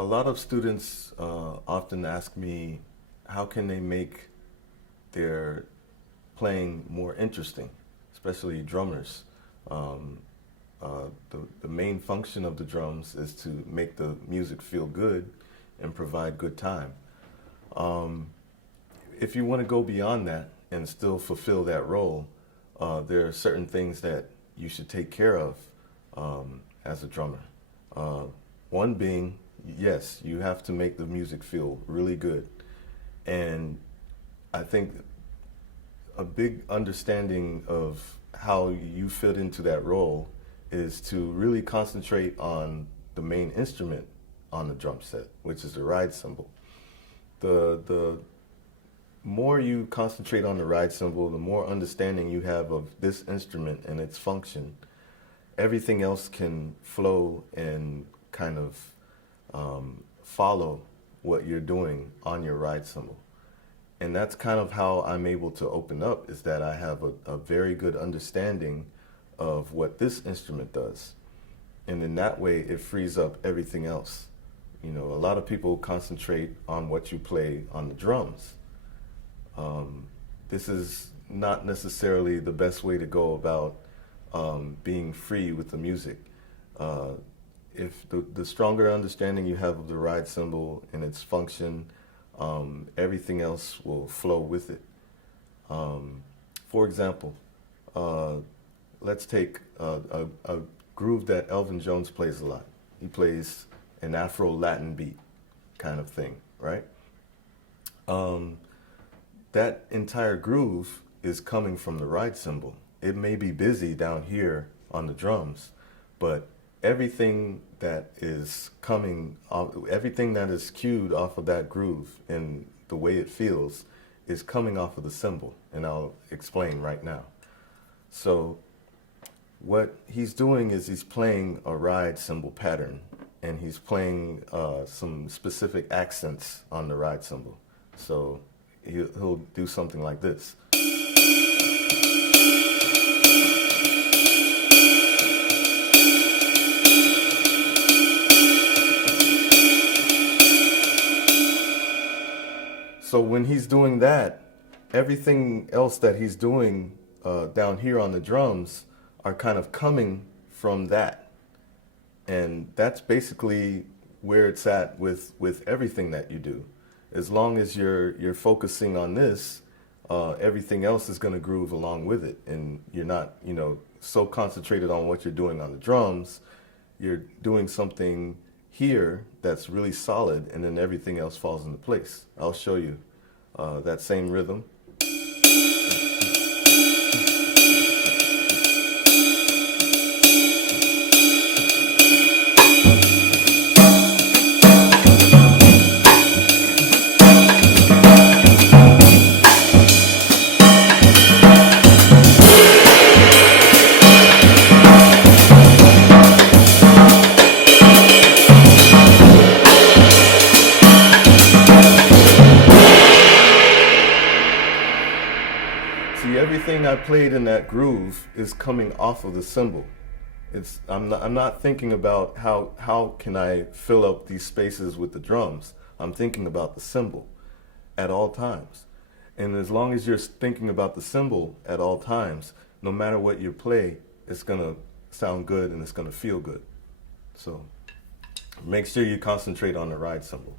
A lot of students often ask me, how can they make their playing more interesting, especially drummers. The main function of the drums is to make the music feel good and provide good time. If you want to go beyond that and still fulfill that role, there are certain things that you should take care of as a drummer. One being, yes, you have to make the music feel really good. And I think a big understanding of how you fit into that role is to really concentrate on the main instrument on the drum set, which is the ride cymbal. The more you concentrate on the ride cymbal, the more understanding you have of this instrument and its function, everything else can flow and kind of follow what you're doing on your ride cymbal. And that's kind of how I'm able to open up, is that I have a very good understanding of what this instrument does. And in that way, it frees up everything else. You know, a lot of people concentrate on what you play on the drums. This is not necessarily the best way to go about being free with the music. If the stronger understanding you have of the ride cymbal and its function, everything else will flow with it. For example, let's take a groove that Elvin Jones plays a lot. He plays an Afro-Latin beat kind of thing, right? That entire groove is coming from the ride cymbal. It may be busy down here on the drums, but everything that is coming off, everything that is cued off of that groove and the way it feels is coming off of the cymbal, and I'll explain right now. So what he's doing is he's playing a ride cymbal pattern, and he's playing some specific accents on the ride cymbal. So he'll do something like this. So when he's doing that, everything else that he's doing down here on the drums are kind of coming from that. And that's basically where it's at with everything that you do. As long as you're focusing on this, everything else is going to groove along with it. And you're not, so concentrated on what you're doing on the drums. You're doing something here that's really solid, and then everything else falls into place. I'll show you that same rhythm. See, everything I played in that groove is coming off of the cymbal. I'm not thinking about how can I fill up these spaces with the drums. I'm thinking about the cymbal at all times. And as long as you're thinking about the cymbal at all times, no matter what you play, it's gonna sound good and it's gonna feel good. So make sure you concentrate on the ride cymbal.